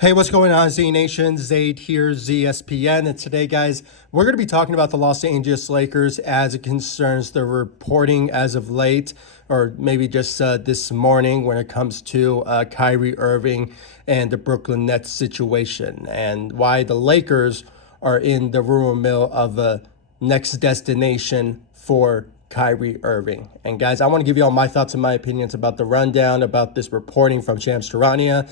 Hey, what's going on, Z Nation? Zaid here, ZSPN. And today, guys, we're going to be talking about the Los Angeles Lakers as it concerns the reporting as of late, or maybe just this morning when it comes to Kyrie Irving and the Brooklyn Nets situation, and why the Lakers are in the rumor mill of a next destination for Kyrie Irving. And guys, I want to give you all my thoughts and my opinions about the rundown, about this reporting from Charania,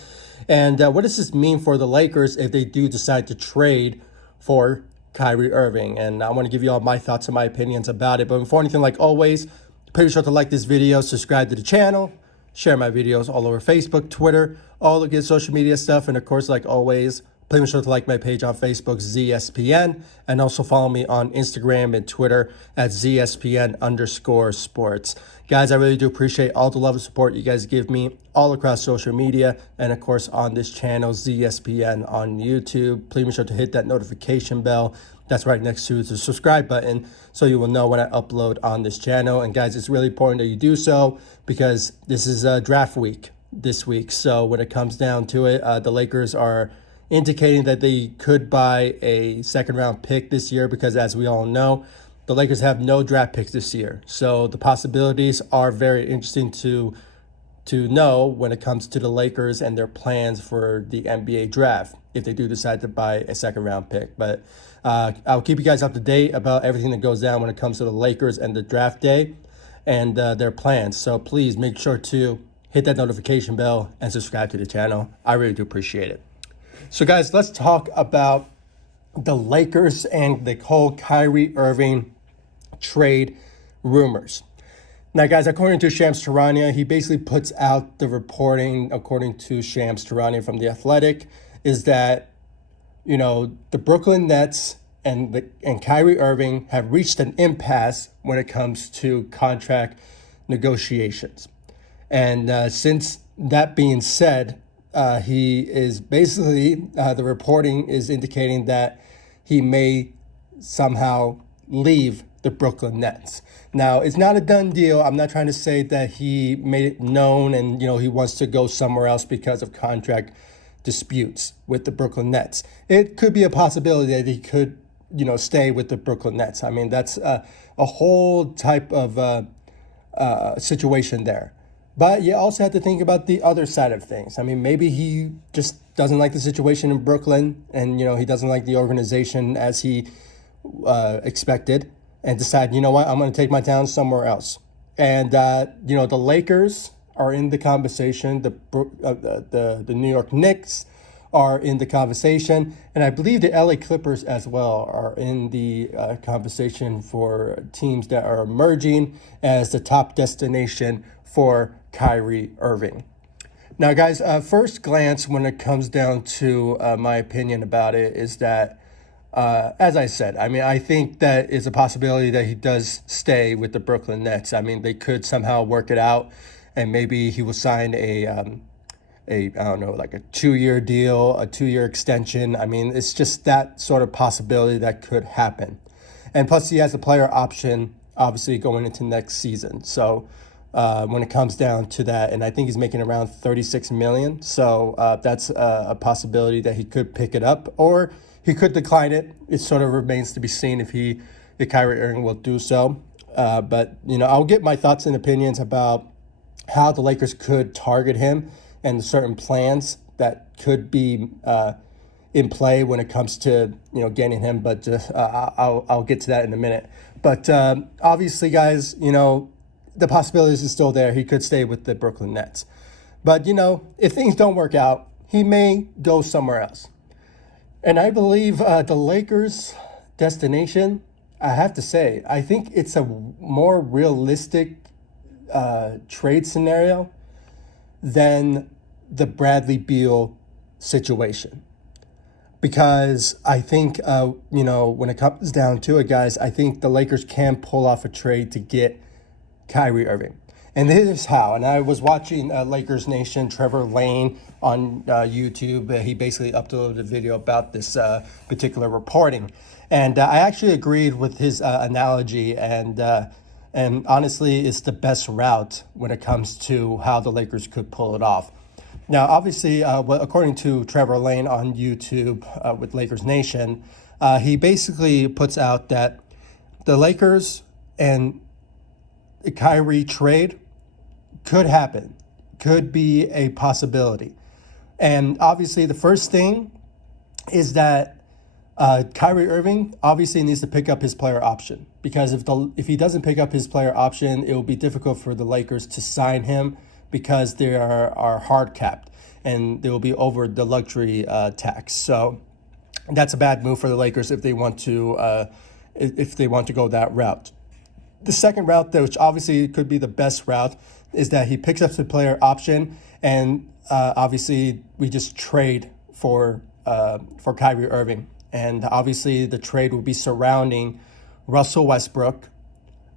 and what does this mean for the Lakers if they do decide to trade for Kyrie Irving. And I want to give you all my thoughts and my opinions about it. But before anything, like always, please be sure to like this video, subscribe to the channel, share my videos all over Facebook, Twitter, all the good social media stuff. And of course, like always, please be sure to like my page on Facebook, ZSPN, and also follow me on Instagram and Twitter at ZSPN_sports. Guys, I really do appreciate all the love and support you guys give me all across social media, and of course on this channel, ZSPN on YouTube. Please be sure to hit that notification bell that's right next to the subscribe button so you will know when I upload on this channel. And guys, it's really important that you do so because this is draft week this week. So when it comes down to it, the Lakers are indicating that they could buy a second-round pick this year because, as we all know, the Lakers have no draft picks this year. So the possibilities are very interesting to know when it comes to the Lakers and their plans for the NBA draft if they do decide to buy a second-round pick. But I'll keep you guys up to date about everything that goes down when it comes to the Lakers and the draft day and their plans. So please make sure to hit that notification bell and subscribe to the channel. I really do appreciate it. So guys, let's talk about the Lakers and the whole Kyrie Irving trade rumors. Now, guys, according to Shams Charania, he basically puts out the reporting, according to Shams Charania from The Athletic, is that, the Brooklyn Nets and Kyrie Irving have reached an impasse when it comes to contract negotiations. And since that being said, he is basically, the reporting is indicating that he may somehow leave the Brooklyn Nets. Now, it's not a done deal. I'm not trying to say that he made it known and, he wants to go somewhere else because of contract disputes with the Brooklyn Nets. It could be a possibility that he could, stay with the Brooklyn Nets. I mean, that's a whole type of situation there. But you also have to think about the other side of things. I mean, maybe he just doesn't like the situation in Brooklyn and, he doesn't like the organization as he expected and decide, I'm going to take my town somewhere else. And, the Lakers are in the conversation. The New York Knicks are in the conversation. And I believe the LA Clippers as well are in the conversation for teams that are emerging as the top destination for Kyrie Irving. Now, guys, first glance when it comes down to my opinion about it is that, as I said, I think that it's a possibility that he does stay with the Brooklyn Nets. I mean, they could somehow work it out, and maybe he will sign a I don't know, like a 2-year deal, a 2-year extension. I mean, it's just that sort of possibility that could happen. And plus, he has a player option, obviously, going into next season. So when it comes down to that, and I think he's making around $36 million. So that's a possibility that he could pick it up, or he could decline it. It sort of remains to be seen if Kyrie Irving will do so. But I'll get my thoughts and opinions about how the Lakers could target him and certain plans that could be in play when it comes to getting him. But just I'll get to that in a minute. But obviously, guys, the possibilities are still there. He could stay with the Brooklyn Nets. But, if things don't work out, he may go somewhere else. And I believe the Lakers' destination, I have to say, I think it's a more realistic trade scenario than the Bradley Beal situation. Because I think, when it comes down to it, guys, I think the Lakers can pull off a trade to get Kyrie Irving. And this is how. And I was watching Lakers Nation, Trevor Lane on YouTube. He basically uploaded a video about this particular reporting. And I actually agreed with his analogy. And honestly, it's the best route when it comes to how the Lakers could pull it off. Now, obviously, according to Trevor Lane on YouTube with Lakers Nation, he basically puts out that the Lakers and the Kyrie trade could happen, could be a possibility. And obviously, the first thing is that Kyrie Irving obviously needs to pick up his player option, because if he doesn't pick up his player option, it will be difficult for the Lakers to sign him, because they are hard capped and they will be over the luxury tax. So that's a bad move for the Lakers if they want to go that route. The second route, which obviously could be the best route, is that he picks up the player option, and obviously we just trade for Kyrie Irving. And obviously the trade will be surrounding Russell Westbrook,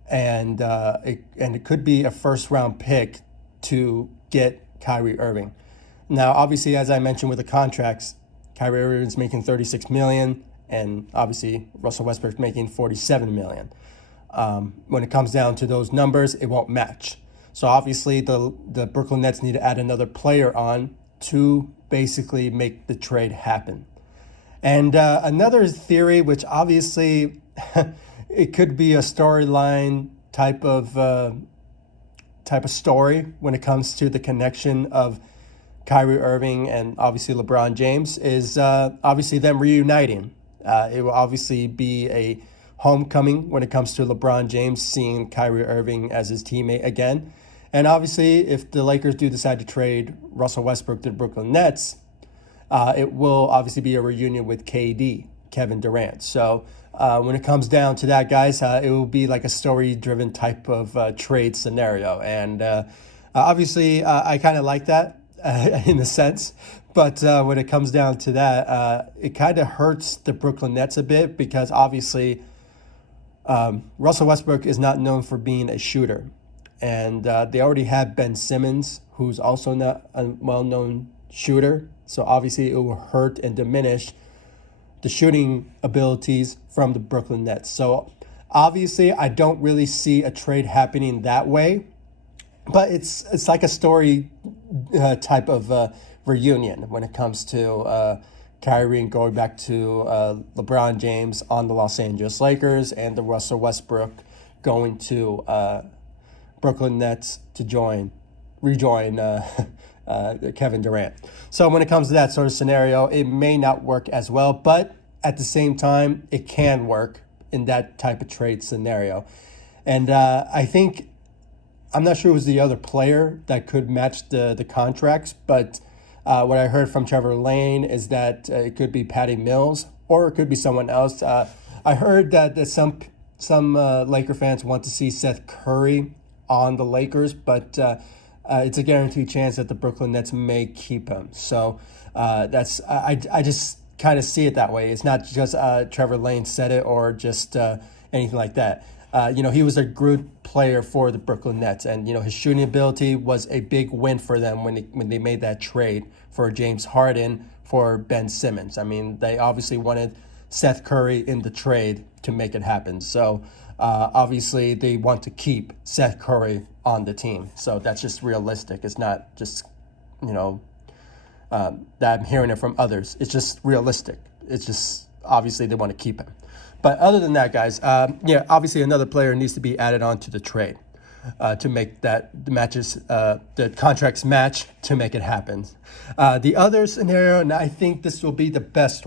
and it could be a first round pick to get Kyrie Irving. Now, obviously, as I mentioned with the contracts, Kyrie Irving is making $36 million, and obviously Russell Westbrook is making $47 million. When it comes down to those numbers, it won't match. So obviously the Brooklyn Nets need to add another player on to basically make the trade happen. And another theory, which obviously it could be a storyline type of story when it comes to the connection of Kyrie Irving and obviously LeBron James, is obviously them reuniting. It will obviously be a homecoming when it comes to LeBron James seeing Kyrie Irving as his teammate again. And obviously, if the Lakers do decide to trade Russell Westbrook to the Brooklyn Nets, it will obviously be a reunion with KD, Kevin Durant. So when it comes down to that, guys, it will be like a story-driven type of trade scenario. And obviously, I kind of like that in a sense. But when it comes down to that, it kind of hurts the Brooklyn Nets a bit, because obviously Russell Westbrook is not known for being a shooter. And they already have Ben Simmons, who's also not a well-known shooter. So obviously it will hurt and diminish the shooting abilities from the Brooklyn Nets. So obviously I don't really see a trade happening that way, but it's like a story type of reunion when it comes to Kyrie going back to LeBron James on the Los Angeles Lakers, and the Russell Westbrook going to Brooklyn Nets to rejoin Kevin Durant. So when it comes to that sort of scenario, it may not work as well, but at the same time, it can work in that type of trade scenario. And I think, I'm not sure it was the other player that could match the contracts, but what I heard from Trevor Lane is that it could be Patty Mills, or it could be someone else. I heard that some Laker fans want to see Seth Curry on the Lakers, but it's a guaranteed chance that the Brooklyn Nets may keep him. So I just kind of see it that way. It's not just Trevor Lane said it, or just anything like that. He was a good player for the Brooklyn Nets, and his shooting ability was a big win for them when they made that trade for James Harden for Ben Simmons. I mean, they obviously wanted Seth Curry in the trade to make it happen. So obviously they want to keep Seth Curry on the team. So that's just realistic. It's not just that I'm hearing it from others. It's just realistic. It's just obviously they want to keep him. But other than that, guys, obviously another player needs to be added on to the trade to make the contracts match, to make it happen. The other scenario, and I think this will be the best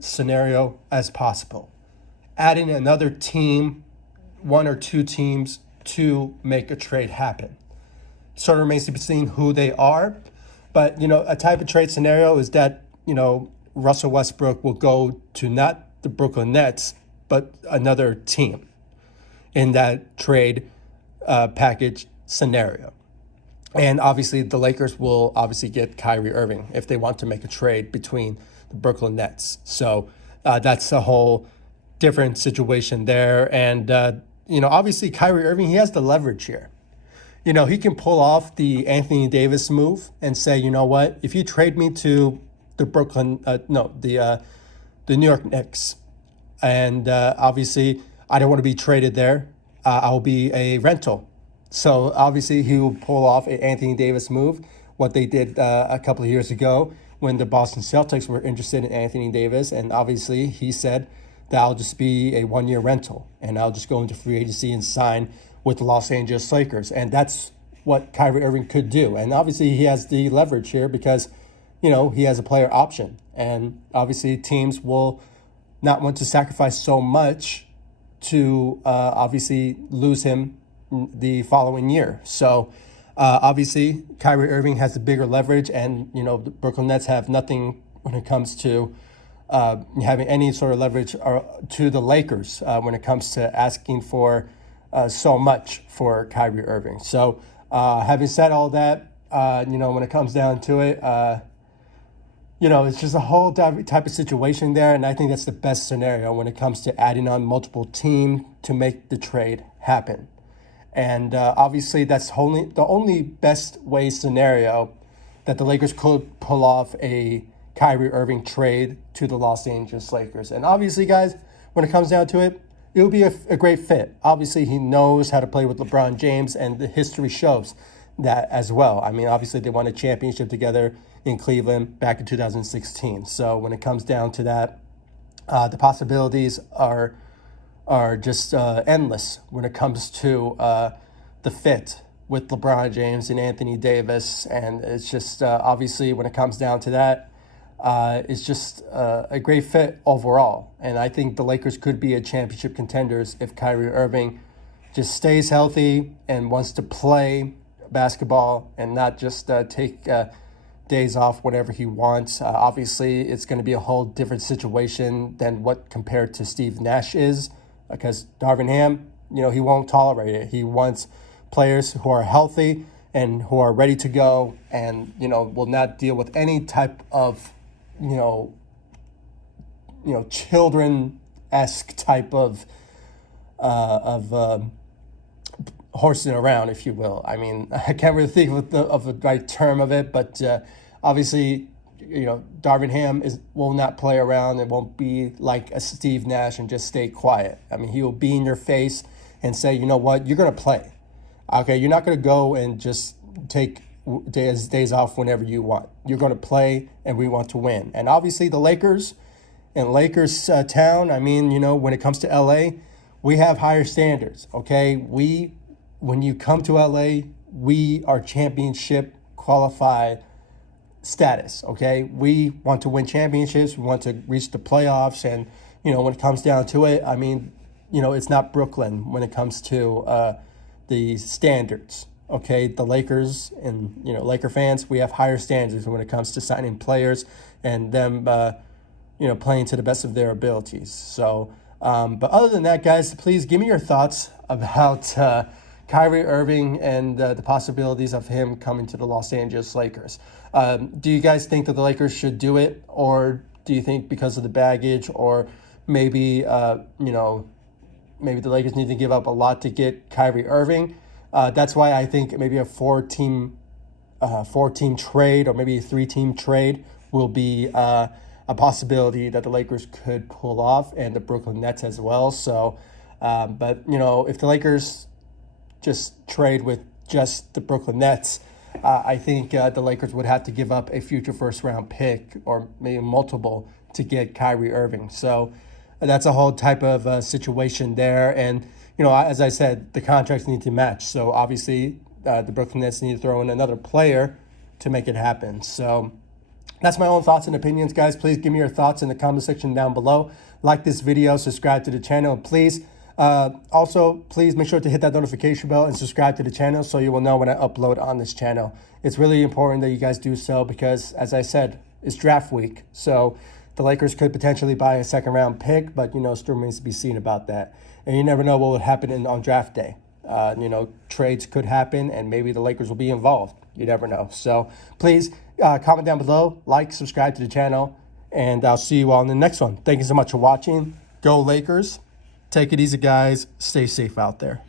scenario as possible, adding another team, one or two teams, to make a trade happen. Sort of remains to be seen who they are, but a type of trade scenario is that Russell Westbrook will go to not the Brooklyn Nets, but another team in that trade package scenario. And obviously the Lakers will obviously get Kyrie Irving if they want to make a trade between the Brooklyn Nets. So that's a whole different situation there. And, obviously Kyrie Irving, he has the leverage here. He can pull off the Anthony Davis move and say, you know what, if you trade me to the New York Knicks, and obviously I don't want to be traded there, I'll be a rental. So obviously he will pull off an Anthony Davis move, what they did a couple of years ago when the Boston Celtics were interested in Anthony Davis. And obviously he said that I'll just be a one-year rental and I'll just go into free agency and sign with the Los Angeles Lakers. And that's what Kyrie Irving could do. And obviously he has the leverage here because, you know, he has a player option. And obviously teams will not want to sacrifice so much to obviously lose him the following year. So obviously Kyrie Irving has the bigger leverage, and, you know, the Brooklyn Nets have nothing when it comes to having any sort of leverage to the Lakers when it comes to asking for so much for Kyrie Irving. So having said all that, you know, when it comes down to it, you know, it's just a whole type of situation there. And I think that's the best scenario when it comes to adding on multiple teams to make the trade happen. And obviously that's the only best way scenario that the Lakers could pull off a Kyrie Irving trade to the Los Angeles Lakers. And obviously, guys, when it comes down to it, it would be a great fit. Obviously, he knows how to play with LeBron James, and the history shows that as well. I mean, obviously, they won a championship together in Cleveland back in 2016. So when it comes down to that, the possibilities are just endless when it comes to the fit with LeBron James and Anthony Davis. And it's just obviously when it comes down to that, it's just a great fit overall. And I think the Lakers could be a championship contenders if Kyrie Irving just stays healthy and wants to play basketball and not just take days off whenever he wants. Obviously, it's going to be a whole different situation than what compared to Steve Nash is, because Darvin Ham, you know, he won't tolerate it. He wants players who are healthy and who are ready to go and, you know, will not deal with any type of, you know, children-esque type of horsing around, if you will. I mean, I can't really think of the right term of it, but obviously, you know, Darvin Ham will not play around. It won't be like a Steve Nash and just stay quiet. I mean, he will be in your face and say, you know what, you're going to play. Okay, you're not going to go and just take days off whenever you want. You're going to play, and we want to win. And obviously, the Lakers and Lakers town, I mean, you know, when it comes to LA, we have higher standards, okay? When you come to LA, we are championship qualified status, okay? We want to win championships. We want to reach the playoffs. And, you know, when it comes down to it, I mean, you know, it's not Brooklyn when it comes to the standards, okay? The Lakers and, you know, Laker fans, we have higher standards when it comes to signing players and them, you know, playing to the best of their abilities. So, but other than that, guys, please give me your thoughts about Kyrie Irving and the possibilities of him coming to the Los Angeles Lakers. Do you guys think that the Lakers should do it, or do you think because of the baggage, or maybe you know, maybe the Lakers need to give up a lot to get Kyrie Irving? That's why I think maybe a four-team trade or maybe a three-team trade will be a possibility that the Lakers could pull off, and the Brooklyn Nets as well. So, but you know, if the Lakers just trade with just the Brooklyn Nets, I think the Lakers would have to give up a future first-round pick or maybe multiple to get Kyrie Irving. So that's a whole type of situation there. And, you know, as I said, the contracts need to match. So obviously the Brooklyn Nets need to throw in another player to make it happen. So that's my own thoughts and opinions, guys. Please give me your thoughts in the comment section down below. Like this video, subscribe to the channel, and please also, please make sure to hit that notification bell and subscribe to the channel so you will know when I upload on this channel. It's really important that you guys do so because, as I said, it's draft week. So the Lakers could potentially buy a second-round pick, but, you know, still remains to be seen about that. And you never know what will happen on draft day. You know, trades could happen, and maybe the Lakers will be involved. You never know. So please comment down below, like, subscribe to the channel, and I'll see you all in the next one. Thank you so much for watching. Go Lakers. Take it easy, guys. Stay safe out there.